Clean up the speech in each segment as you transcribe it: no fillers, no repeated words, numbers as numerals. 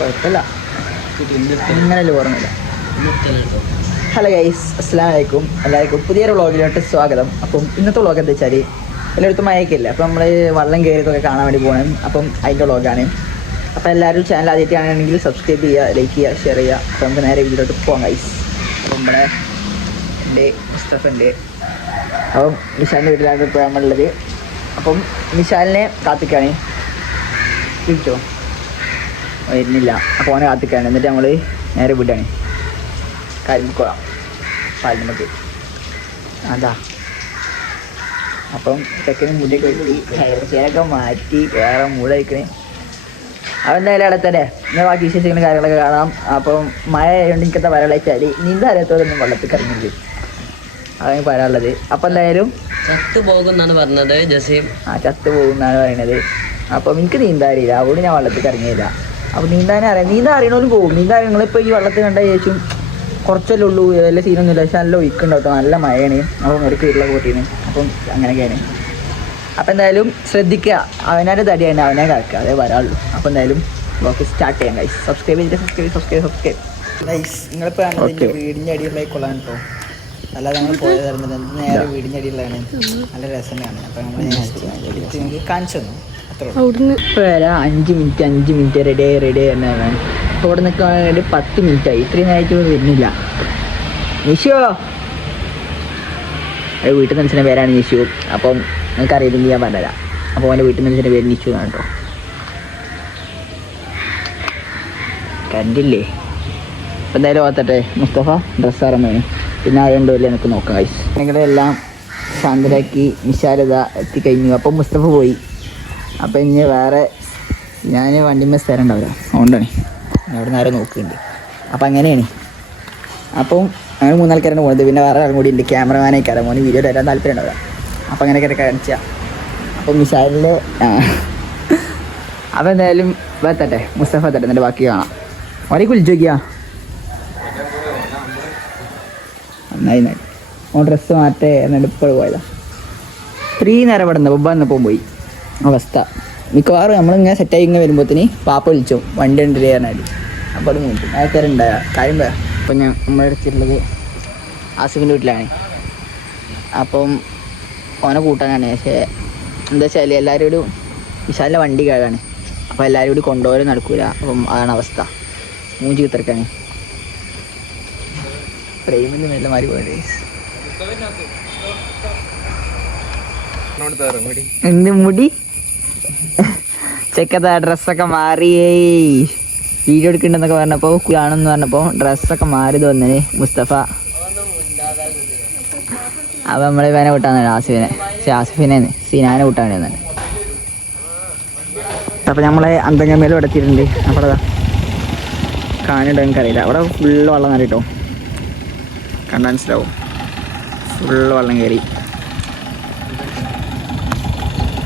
കുഴപ്പമില്ല, അങ്ങനെയല്ലേ ഓർമ്മയില്ല. ഹലോ ഗൈസ്, അസ്സലാമു അലൈക്കും. എല്ലാവർക്കും പുതിയൊരു വ്ളോഗിലോട്ട് സ്വാഗതം. അപ്പം ഇന്നത്തെ വ്ളോഗ് എന്താ വെച്ചാൽ എല്ലായിടത്തും മഴയൊക്കെയില്ല. അപ്പം നമ്മൾ വള്ളം കയറിയതൊക്കെ കാണാൻ വേണ്ടി പോകണം. അപ്പം അതിൻ്റെ വ്ളോഗാണ്. അപ്പോൾ എല്ലാവരും ചാനൽ ആദ്യമായിട്ടാണെങ്കിൽ സബ്സ്ക്രൈബ് ചെയ്യുക, ലൈക്ക് ചെയ്യുക, ഷെയർ ചെയ്യുക. അപ്പോൾ നമുക്ക് നേരെ വീട്ടിലോട്ട് പോകാം ഗൈസ്. അപ്പം ഇവിടെ ഉണ്ട്, മുസ്തഫ ഉണ്ട്. അപ്പം നിഷാലിൻ്റെ വീട്ടിലാണ് ഇപ്പോൾ നമ്മളുള്ളത്. അപ്പം നിഷാലിനെ കാത്തിക്കാണ്. വിളിച്ചോ, വരുന്നില്ല. അപ്പോൾ ഓനെ കാത്തിക്കാണ്. എന്നിട്ട് നമ്മൾ നേരെ വിടാണ്. കാര്യം കൊള്ളാം പാലിന് നമുക്ക് അതാ. അപ്പം ചെക്കന് മുടിയൊക്കെ വെട്ടി ഹെയർ സ്റ്റൈലൊക്കെ മാറ്റി വേറെ മൂട് വയ്ക്കണേ. അവൻ്റെ അടുത്തല്ലേ ഇങ്ങനെ ബാക്കി വിശേഷിക്കുന്ന കാര്യങ്ങളൊക്കെ കാണാം. അപ്പം മഴ ആയതുകൊണ്ട് എനിക്കത്തെ പറയാനുള്ളത് നീന്താൻ അറിയാത്തവരൊന്നും വെള്ളത്തിൽ കറങ്ങില്ല, അതാണ് പറയാനുള്ളത്. അപ്പം എന്തായാലും ചത്തു പോകുന്നാണ് പറഞ്ഞത് ജസീം. ചത്തു പോകുന്നാണ് പറയുന്നത്. അപ്പം എനിക്ക് നീന്താൻ അറിയില്ല, അതുകൊണ്ട് ഞാൻ വെള്ളത്തിൽ കറങ്ങിയില്ല. അപ്പം നീന്താൻ അറിയണവരും പോകും. നീന്താൻ അറിയങ്ങളിപ്പോൾ ഈ വെള്ളത്തിൽ കണ്ട ശേഷം കുറച്ചല്ലേ ഉള്ളൂ, എല്ലാ സീനൊന്നുമില്ല. പക്ഷെ നല്ല ഒഴുക്കുണ്ടാവും, നല്ല മഴയാണ്. അപ്പം ഒരു കീഴിലെ കൂട്ടിന്. അപ്പം അങ്ങനെയൊക്കെയാണ്. അപ്പം എന്തായാലും ശ്രദ്ധിക്കുക, അവനാൻ്റെ തടിയാണ്, അവനെ കളിക്കുക, അതേ വരാറുള്ളൂ. അപ്പം എന്തായാലും ബ്ലോഗ് സ്റ്റാർട്ട് ചെയ്യാം ഗൈസ്. സബ്സ്ക്രൈബ് ചെയ്തിട്ട് ഗൈസ്. നിങ്ങളിപ്പോൾ വീടിൻ്റെ അടിയിലുള്ള കൊള്ളാൻ കേട്ടോ, അല്ലാതെ ഞങ്ങൾ പോയത് തരുന്നത് നേരെ വീടിൻ്റെ അടിയിലുള്ളതാണ്. നല്ല രസമാണ്. അപ്പം നമ്മൾ നിങ്ങൾക്ക് കാണിച്ചു തന്നു അത്രേ ഉള്ളൂ. ഇപ്പോൾ വരാം 5 മിനിറ്റ് റെഡി തന്നെയാണ്. അപ്പോൾ ഇവിടെ നിൽക്കാൻ വേണ്ടി 10 മിനിറ്റായി. ഇത്രയും നേരമായിട്ട് വരുന്നില്ല. നിഷോ വീട്ടിൽ നിന്ന് വെച്ചിൻ്റെ പേരാണ് നിഷു. അപ്പം നിങ്ങൾക്ക് അറിയില്ലെങ്കിൽ ഞാൻ പറഞ്ഞുതരാം. അപ്പോൾ അവൻ്റെ വീട്ടിൽ നിന്ന് വെച്ചിൻ്റെ പേര് നിഷു എന്നാണ് കേട്ടോ. കണ്ടില്ലേ? അപ്പം എന്തായാലും ഓർത്തട്ടെ. മുസ്തഫ ഡ്രസ്സ് ഇറങ്ങി, പിന്നെ ആയതുകൊണ്ട് വലിയ എനിക്ക് നോക്കാം ഗൈസ്. നിങ്ങളെല്ലാം ശാന്തരാക്കി നിശാരത എത്തിക്കഴിഞ്ഞു. അപ്പം മുസ്തഫ പോയി. അപ്പം ഇനി വേറെ ഞാൻ വണ്ടിമേ സ്ഥലം ഉണ്ടാവില്ല, അതുകൊണ്ടാണ് അവിടെ നേരെ നോക്കുന്നുണ്ട്. അപ്പം അങ്ങനെയാണ്. അപ്പം അങ്ങനെ 3 ആൾക്കാരാണ് പോകുന്നത്. പിന്നെ വേറെ ആളും കൂടി ഉണ്ട്, ക്യാമറമാനേക്കാരം. മോന് വീഡിയോ തരാൻ താല്പര്യം ഉണ്ടാവില്ല. അപ്പം അങ്ങനെയൊക്കെ കാണിച്ചാൽ. അപ്പം മിഷാലിൻ്റെ അപ്പം എന്തായാലും എത്തട്ടെ, മുസ്തഫ എത്തട്ടെ, എന്നിട്ട് ബാക്കി കാണാം. ഒരേ കുളിച്ച് നോക്കിയാ നന്നായി. ഓൻ ഡ്രസ്സ് മാറ്റേ എന്നിട്ട് ഇപ്പോൾ പോയതാ. 3 നേരം ഇവിടെ നിന്ന് വന്നപ്പോൾ പോയി. അവസ്ഥ മിക്കവാറും നമ്മളിങ്ങനെ സെറ്റായി ഇങ്ങനെ വരുമ്പോഴത്തേന് പാപ്പ വിളിച്ചോ വണ്ടി ഉണ്ട് ചെയ്യാനായിട്ട്. അപ്പോൾ അത് മൂന്നും ആൾക്കാർ ഉണ്ടായ കാര്യം പറയാം. അപ്പം ഞാൻ നമ്മുടെ അടുത്തുള്ളത് ആസിഫിൻ്റെ വീട്ടിലാണ്. അപ്പം ഓനെ കൂട്ടാനാണ്. പക്ഷേ എന്താ വെച്ചാൽ എല്ലാവരും ഒരു വിശാലിൻ്റെ വണ്ടി കേടാണ്. അപ്പോൾ എല്ലാവരും കൂടി കൊണ്ടുപോകാൻ നടക്കൂല. അപ്പം അതാണ് അവസ്ഥ. മൂഞ്ചി കുത്തിറക്കാണ്. പ്രേമിൻ്റെ മേലെ മാറി പോയത്. എന്ത് മുടി ചെക്കതാ, ഡ്രസ്സൊക്കെ മാറിയേ. വീഡിയോ എടുക്കണ്ടെന്നൊക്കെ പറഞ്ഞപ്പോൾ കാണുമെന്ന് പറഞ്ഞപ്പോൾ ഡ്രസ്സൊക്കെ മാറി തോന്നേ മുസ്തഫ. അപ്പം നമ്മളെ ഇവനെ കൂട്ടാൻ ആസിഫിനെ, പക്ഷേ ആസിഫിനെ സിനാനെ കൂട്ടാൻ വേണ്ടി. അപ്പം നമ്മളെ അന്തങ്ങമ്മയിൽ എടുത്തിട്ടുണ്ട്. അപ്പോൾ അതാ കാണിടാൻ എനിക്കറിയില്ല. അവിടെ ഫുള്ള് വെള്ളം കയറിട്ടോ, കണ്ടാൽ മനസ്സിലാവും. ഫുള്ള് വെള്ളം കയറി.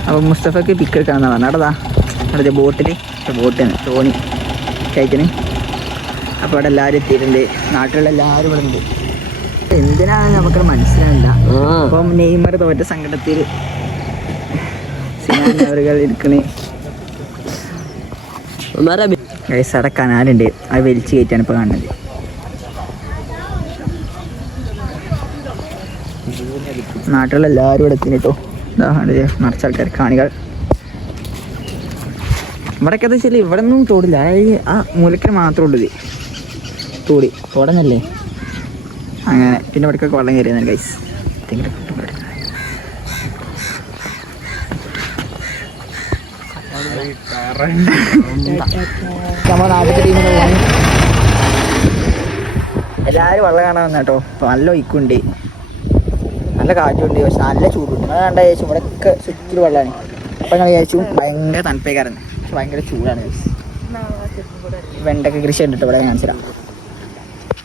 അപ്പോൾ മുസ്തഫയ്ക്ക് പിക്ക് എടുക്കാമെന്നാണ് പറഞ്ഞത്. അവിടെതാ അവിടെ ബോട്ടിന് തോണി കയറ്റിന്. അപ്പോൾ അവിടെ എല്ലാവരും എത്തിയിട്ടുണ്ട്. നാട്ടിലുള്ള എല്ലാവരും ഇവിടെ ഉണ്ട്. എന്തിനാണ് നമുക്കത് മനസ്സിലാവില്ല. അപ്പം നെയ്മർ തോറ്റ സങ്കടത്തിൽ സിനാനവറുകൾ ഇരിക്കണേ. അവിടെ കനാലുണ്ട്, അത് വലിച്ചു കയറ്റാണ് ഇപ്പോൾ കാണുന്നത്. നാട്ടിലുള്ള എല്ലാവരും ഇവിടെ എത്തിന് കേട്ടോ. നിറച്ച ആൾക്കാർ കാണികൾ. ഇവിടെയൊക്കെ എന്താ വെച്ചാൽ ഇവിടെ ഒന്നും തോടില്ല. ആ മൂലക്കിന് മാത്രമേ ഉള്ളൂ ഇത് തോടി. തോടനല്ലേ അങ്ങനെ. പിന്നെ ഇവിടേക്കൊക്കെ വെള്ളം കയറിയാണ് ഗൈസ്. നമ്മുടെ നാട്ടിലത്തെ ടീമിന് പോകാൻ എല്ലാവരും വെള്ളം കാണാൻ വന്ന കേട്ടോ. നല്ല ഒഴുക്കുണ്ട്, നല്ല കാറ്റുണ്ട്, പക്ഷെ നല്ല ചൂടുണ്ട്. അത് കണ്ട ശേഷം ഇവിടെയൊക്കെ ചുറ്റിൽ വെള്ളമാണ്. അപ്പം ഞങ്ങൾ വിചാരിച്ചു ഭയങ്കര തണുപ്പേക്കാരുന്നു, പക്ഷെ ഭയങ്കര ചൂടാണ്. വെണ്ടക്ക കൃഷി ഉണ്ട് ഇവിടെ, കാണിച്ചിടാം.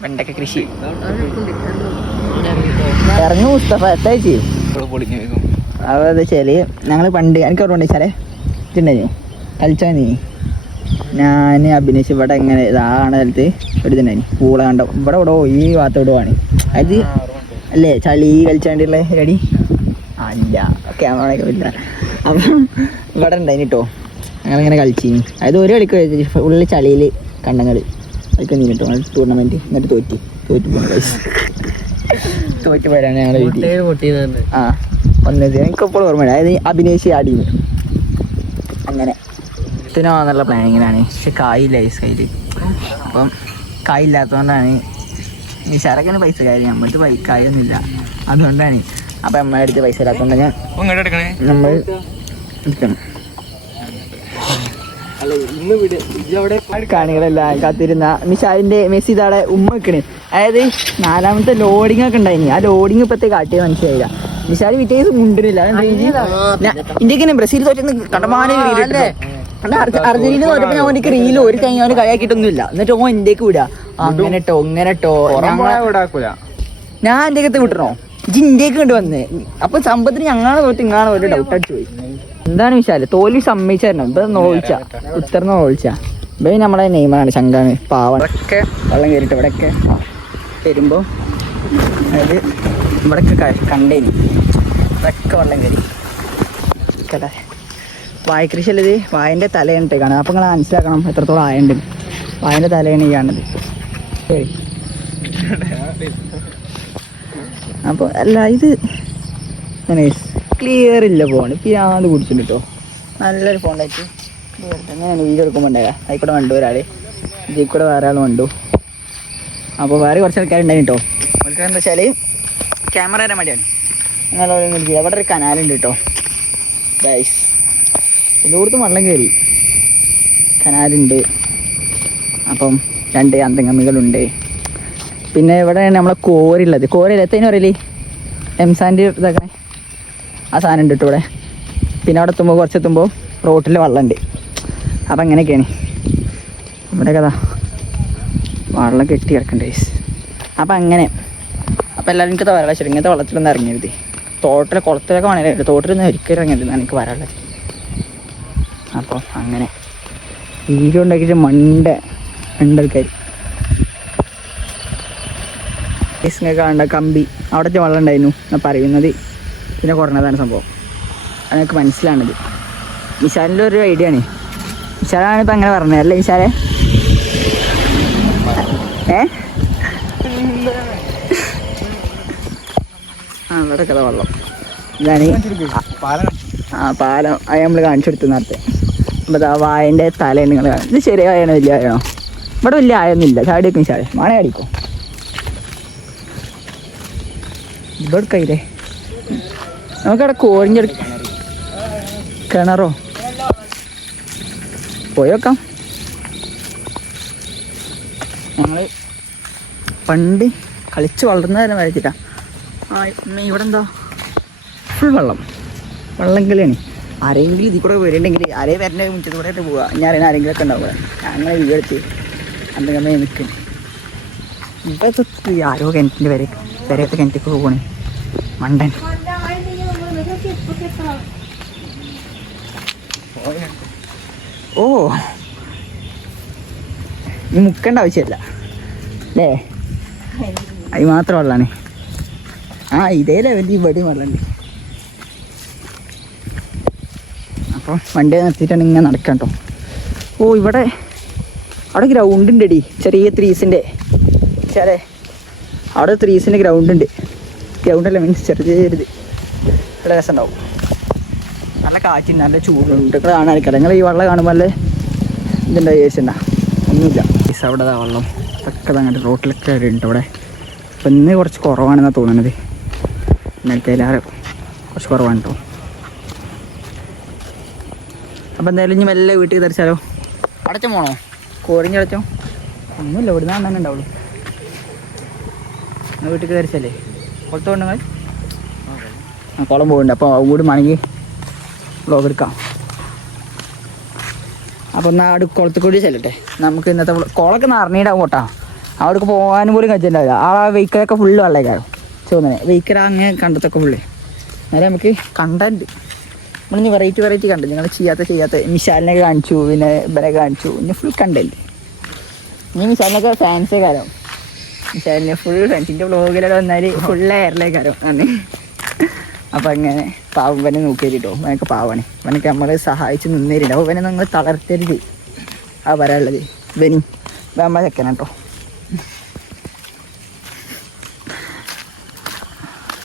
വെണ്ടക്ക കൃഷി ഇറങ്ങും മുസ്തഫ എത്താഴ്ച. അതെന്താ വെച്ചാൽ ഞങ്ങൾ പണ്ട് എനിക്ക് ഓർമ്മ വെച്ചാലേ ഇതുണ്ടായിരുന്നു കളിച്ചാൽ നീ ഞാൻ അഭിനയിച്ച് ഇവിടെ എങ്ങനെ ഇതാണ് സ്ഥലത്ത് ഒരു ഇതുണ്ടായി പൂള കണ്ടോ. ഇവിടെ ഇവിടോ ഈ ഭാഗത്ത് വിടുവാണ് അത് അല്ലേ ചളി കളിച്ചാണ്ടുള്ള റെഡി അല്ല ക്യാമറയൊക്കെ ഇല്ല. അപ്പം ഇവിടെ ഉണ്ടായിന് കേട്ടോ. ഞങ്ങളിങ്ങനെ കളിച്ചിനി. അതായത് ഒരു കളിക്ക് ഉള്ളിൽ ചളിയിൽ കണ്ണങ്ങളി അതൊക്കെ നീട്ടോ ടൂർണമെൻറ്റ് എന്നിട്ട് തോറ്റു പോകുന്നു ഗൈസ്. തോറ്റു പോരാണ് ഞങ്ങൾ വീട്ടിൽ. ആ ഒന്നത് എനിക്കിപ്പോൾ ഓർമ്മയില്ല. അതായത് അഭിനയിച്ച് ആടി അങ്ങനെ ഇതിനാന്നുള്ള പ്ലാനിങ്ങിലാണ്. പക്ഷെ കായില്ല ഗൈസ് കയ്യിൽ. അപ്പം കായില്ലാത്തതുകൊണ്ടാണ് നിശാറൊക്കെയാണ് പൈസ കാര്യം, നമ്മൾക്ക് കായൊന്നുമില്ല. അതുകൊണ്ടാണ്. അപ്പം നമ്മളെ അടുത്ത് പൈസ ഇല്ലാത്തതുകൊണ്ട് നമ്മൾ എടുക്കണം. കാണികളെല്ലാം കാത്തിരുന്ന നിഷാദിന്റെ മെസ്സി താടെ ഉമ്മ വെക്കണേ. അതായത് 4ാമത്തെ ലോഡിങ് ഒക്കെ ഉണ്ടായിനി. ആ ലോഡിങ് ഇപ്പത്തെ കാട്ടിയത് മനസ്സിലായില്ല. നിഷാദ് വിറ്റേഴ്സ് മുണ്ടില്ല. ഇന്ത്യക്ക് ബ്രസീൽ തോറ്റെന്ന് കണ്ടമാനം അർജന്റീന തോറ്റപ്പോ ഞാൻ എനിക്ക് റീല് ഒരു കഴിഞ്ഞ അവന് കളിയാക്കിയിട്ടൊന്നുമില്ല. എന്നിട്ട് ഓൻ ഇന്ത്യക്ക് വിടുക അങ്ങനെട്ടോ ഇങ്ങനെട്ടോ. ഞാൻ ഇന്ത്യക്കത്ത് വിട്ടണോ ഇജ്ജ് ഇന്ത്യക്ക് കൊണ്ട് വന്നേ. അപ്പൊ സംഭവത്തിന് ഞങ്ങളെ തോറ്റ് ഇങ്ങാണ് ഒരു ഡൗട്ട് അടിച്ചു പോയി. എന്താണ് വിശാല് തോൽവി സമ്മതിച്ചായിരുന്നു. ഇപ്പൊ നോവിച്ച ഉത്തർന്ന് നോവിച്ച ഇപ്പൊ നമ്മളെ നെയ്മാണ് ശങ്കാണ് പാവം. ഇവിടൊക്കെ വെള്ളം കയറിയിട്ട് ഇവിടെയൊക്കെ വരുമ്പോ അതായത് ഇവിടൊക്കെ കണ്ടേനി ഇവിടൊക്കെ വെള്ളം കയറി കേട്ടെ. വാഴക്കൃഷി അല്ലത് വായൻ്റെ തലയാണ് കാണുന്നത്. അപ്പം നിങ്ങൾ മനസ്സിലാക്കണം എത്രത്തോളം ആയുണ്ട്. വായൻ്റെ തലയാണ് ഈ കാണുന്നത്. ശരി അപ്പോൾ അല്ല ഇത് ക്ലിയർ ഇല്ല ഫോൺ. പിരാന്ത് കുടിച്ചിട്ടുണ്ട് കേട്ടോ. നല്ലൊരു ഫോണായിട്ട് ക്ലിയർ തന്നെയാണ്. വീഡിയോ എടുക്കുമ്പോൾ ഉണ്ടാകുക. ആയിക്കൂടെ കണ്ടു ഒരാൾ, ഇതിൽ കൂടെ വേറെ ആൾ കണ്ടു. അപ്പോൾ വേറെ കുറച്ച് ആൾക്കാരുണ്ടായി കേട്ടോ. ആൾക്കാരെന്താ വെച്ചാൽ ക്യാമറ തരാൻ വേണ്ടിയാണ്. അങ്ങനെ അവിടെ ഒരു കനാലുണ്ട് കേട്ടോ ഗൈസ്. എല്ലായിടത്തും വെള്ളം കയറി. കനാലുണ്ട്. അപ്പം 2 അന്തങ്ങമ്മികളുണ്ട്. പിന്നെ ഇവിടെയാണ് നമ്മളെ കോരുള്ളത്. കോരല്ല എത്തേനും പറയല് എംസാൻ്റെ ഇതാക്കണേ ആ സാധനം ഉണ്ട് കേട്ടോ ഇവിടെ. പിന്നെ അവിടെ എത്തുമ്പോൾ കുറച്ചെത്തുമ്പോൾ റോട്ടിൽ വെള്ളമുണ്ട്. അപ്പം അങ്ങനെയൊക്കെയാണ് ഇവിടെ കഥ. വെള്ളം കെട്ടി കിടക്കണ്ടേ. അപ്പം അങ്ങനെ അപ്പം എല്ലാവരും എനിക്ക് വരാനുള്ള ശരി. ഇങ്ങനത്തെ വെള്ളത്തിലൊന്നും ഇറങ്ങരുത്. കുളത്തിലൊക്കെ വേണേലും തോട്ടിലൊന്നും ഒരിക്കലും ഇറങ്ങരുത് എനിക്ക് വരാനുള്ളത്. അപ്പോൾ അങ്ങനെ വീഡിയോ ഉണ്ടാക്കിയിട്ട് മണ്ടാൾക്കാർ കാണേണ്ട കമ്പി അവിടുത്തെ വെള്ളം ഉണ്ടായിരുന്നു ഞാൻ പറയുന്നത്. പിന്നെ കുറഞ്ഞതാണ് സംഭവം. അതെനിക്ക് മനസ്സിലാണത്. വിശാലിൻ്റെ ഒരു ഐഡിയ ആണ്. വിശാലാണ് ഇപ്പം അങ്ങനെ പറഞ്ഞത് അല്ലേ വിശാലെ? ഇവിടെ കഥ വെള്ളം ഇതാണ്. പാലം അത് നമ്മൾ കാണിച്ചു കൊടുത്തു നേരത്തെ. അപ്പോൾ ആ വായൻ്റെ തലയാണ് നിങ്ങൾ കാണുന്നത്. ഇത് ശരിയായാണോ വലിയ ആയാണോ? ഇവിടെ വലിയ ആയൊന്നുമില്ല. ചാടി വെക്കും ചാടി മണ അടിക്കോ ഇവിടെ കയ്യിലേ. നമുക്കവിടെ കോഴിഞ്ഞ കിണറോ പോയി വെക്കാം. ഞങ്ങൾ പണ്ട് കളിച്ച് വളർന്നതന്നെ വരച്ചിട്ടാ. ഇവിടെ എന്താ ഫുൾ വെള്ളം കളിയാണ്. ആരെങ്കിലും ഇതിൽ കൂടെ വരുന്നുണ്ടെങ്കിൽ ആരെയും വരേണ്ട മുറ്റത്ത് കൂടെ ആയിട്ട് പോവുക. ഞാൻ അറിയുന്ന ആരെങ്കിലുമൊക്കെ ഉണ്ടാവുക. അങ്ങനെ വീഡിയോ എടുത്ത് അന്തകമ്മ നിൽക്കും. ഇപ്പോഴത്തെ ആരോ കിണറ്റിൻ്റെ വരെയൊക്കെ കിണറ്റിക്ക് പോകണേ മണ്ടൻ. ഓ ഈ മുക്കേണ്ട ആവശ്യമില്ല അല്ലേ? അത് മാത്രം വെള്ളമാണ്. ഇതേ ലെവലിൽ ഇവിടെയും വെള്ളമുണ്ട്. അപ്പോൾ വണ്ടി നിർത്തിയിട്ടാണ് ഇങ്ങനെ നടക്കാം കേട്ടോ. ഇവിടെ അവിടെ ഗ്രൗണ്ട് ഉണ്ടടി ചെറിയ 3സിൻ്റെ. ചേരെ അവിടെ 3സിൻ്റെ ഗ്രൗണ്ട് ഉണ്ട്. ഗ്രൗണ്ടല്ല മീൻസ് ചെറുത് നല്ല രസമുണ്ടാവും. നല്ല കാറ്റുണ്ട്, നല്ല ചൂടുണ്ട്. കാണാനിരിക്കട്ടെ നിങ്ങൾ ഈ വെള്ളം കാണുമ്പോൾ നല്ല ഇതുണ്ടാവും. ചേച്ചിണ്ടാ ഒന്നുമില്ല. അവിടെ വെള്ളം ഒക്കെ അങ്ങോട്ട് റോട്ടിലൊക്കെ ഉണ്ട് ഇവിടെ. അപ്പം ഇന്ന് കുറച്ച് കുറവാണെന്നാണ് തോന്നുന്നത്. ഇന്നലത്തെ എല്ലാവരും കുറച്ച് കുറവാണ് കേട്ടോ. അപ്പം എന്തായാലും ഇനി മെല്ലെ വീട്ടിൽ തെറിച്ചാലോ. അടച്ചോ പോണോ? കോരിഞ്ഞ് അടച്ചോ? ഒന്നുമില്ല, ഇവിടുന്ന് തന്നെ ഉണ്ടാവുള്ളൂ. വീട്ടിൽ തെറിച്ചല്ലേ കുളത്ത് കൊണ്ട് നിങ്ങൾ കുളം പോകുന്നുണ്ട്. അപ്പോൾ കൂടി മണങ്ങി വ്ളോഗ് എടുക്കാം. അപ്പോൾ എന്നാൽ അവിടെ കുളത്തിൽ കൂടി ചെല്ലട്ടെ. നമുക്ക് ഇന്നത്തെ കുളമൊക്കെ നിറഞ്ഞിടാവും കേട്ടോ. അവിടേക്ക് പോകാനും പോലും കഴിച്ചിട്ടുണ്ടാവില്ല. ആ വെഹിക്കിളൊക്കെ ഫുള്ള് വെള്ളമേക്കാരും ചോദിനെ. വെഹിക്കിൾ അങ്ങനെ കണ്ടത്തൊക്കെ ഫുള്ള്. അന്നേരം നമുക്ക് കണ്ടന്റ് നമ്മളിനി വെറൈറ്റി കണ്ടു. നിങ്ങൾ ചെയ്യാത്ത മിശാലിനൊക്കെ കാണിച്ചു, പിന്നെ ഇവരെ കാണിച്ചു. ഇനി ഫുൾ കണ്ടന്റ്. ഇനി മിശാലിനൊക്കെ ഫാൻസേ കാരം. മിശാലിന് ഫുൾ ഫ്രണ്ട്സിൻ്റെ വ്ളോഗിലൊക്കെ വന്നാൽ ഫുൾ എയറിലേക്കാരം അന്ന്. അപ്പം അങ്ങനെ പാവനെ നോക്കിയിട്ടോ. അവനൊക്കെ പാവാണ്. അവനൊക്കെ നമ്മൾ സഹായിച്ച് നിന്നേരില്ല. അപ്പോൾ അവനെ നിങ്ങൾ തളർത്തരുത്. പറയാനുള്ളത് ഇവനി നമ്മളെ ചെക്കന കേട്ടോ